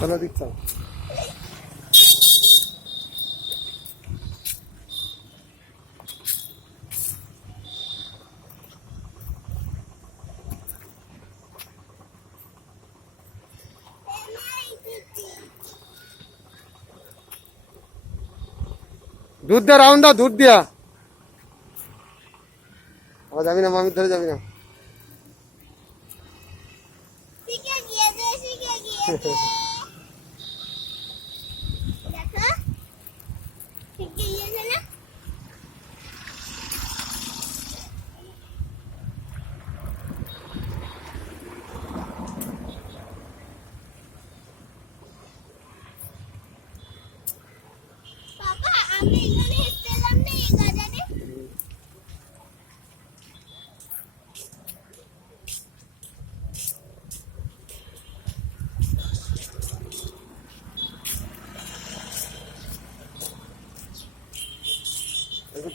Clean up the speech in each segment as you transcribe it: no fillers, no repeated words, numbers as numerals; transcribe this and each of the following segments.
চলো দিচ্ছ দুধ দিয়া রাউন্ড দাও, দুধ দিয়া। আবার যাবি না, মামির ধরে যাবি না।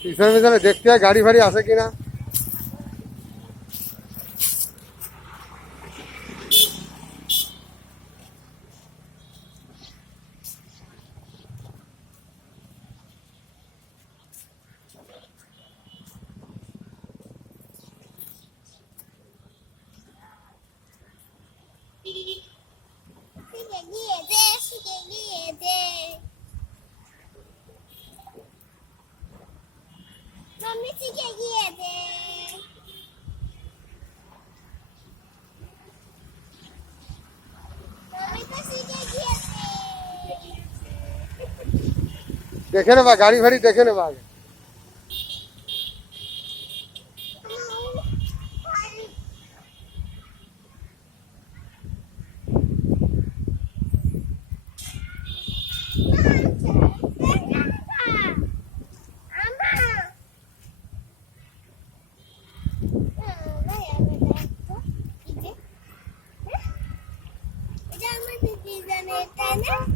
পিছনে পিছনে দেখতে হয় গাড়ি ফাড়ি আছে কিনা। দেখে নেবা গাড়ি ফাড়ি, দেখে নেবা আগে। এটা